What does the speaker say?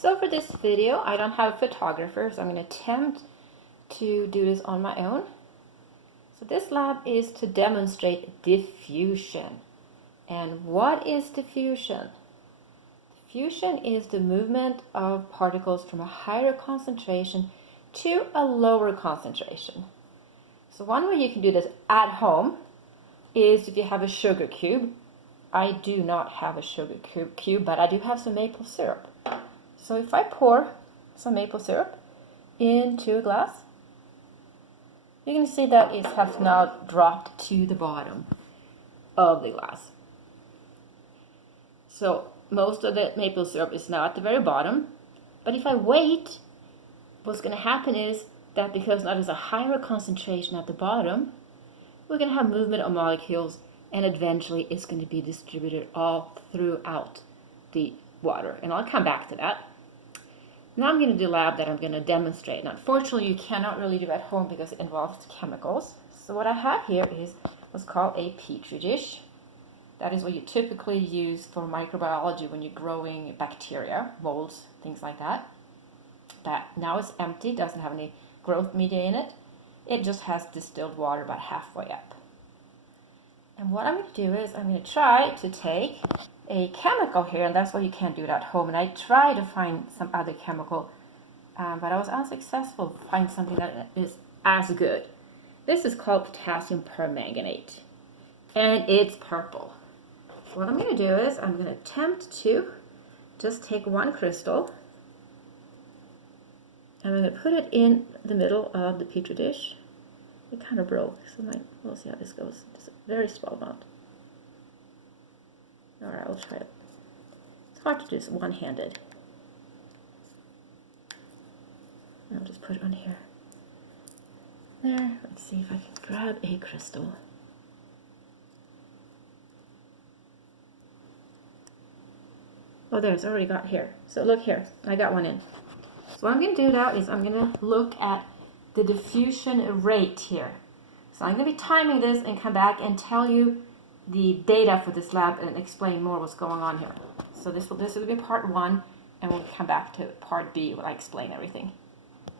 So for this video, I don't have a photographer, so I'm going to attempt to do this on my own. So this lab is to demonstrate diffusion. And what is diffusion? Diffusion is the movement of particles from a higher concentration to a lower concentration. So one way you can do this at home is if you have a sugar cube. I do not have a sugar cube, but I do have some maple syrup. So if I pour some maple syrup into a glass, you can see that it has now dropped to the bottom of the glass. So most of the maple syrup is now at the very bottom, but if I wait, what's going to happen is that because now there's a higher concentration at the bottom, we're going to have movement of molecules, and eventually it's going to be distributed all throughout the water. And I'll come back to that. Now I'm going to do a lab that I'm going to demonstrate. And unfortunately, you cannot really do at home because it involves chemicals. So what I have here is what's called a petri dish. That is what you typically use for microbiology when you're growing bacteria, molds, things like that. That now is empty, doesn't have any growth media in it. It just has distilled water about halfway up. And what I'm going to do is I'm going to try to take a chemical here, and that's why you can't do it at home. And I tried to find some other chemical, but I was unsuccessful to find something that is as good. This is called potassium permanganate, and it's purple. So what I'm going to do is I'm going to attempt to just take one crystal. I'm going to put it in the middle of the petri dish. It kind of broke, so we'll see how this goes. It's a very small amount. Alright, I'll try it. It's hard to do this one-handed. I'll just put it on here. There, let's see if I can grab a crystal. Oh, there, it's already got here. So look here, I got one in. So what I'm going to do now is I'm going to look at the diffusion rate here. So I'm going to be timing this and come back and tell you the data for this lab and explain more what's going on here. So this will be part one, and we'll come back to part B when I explain everything.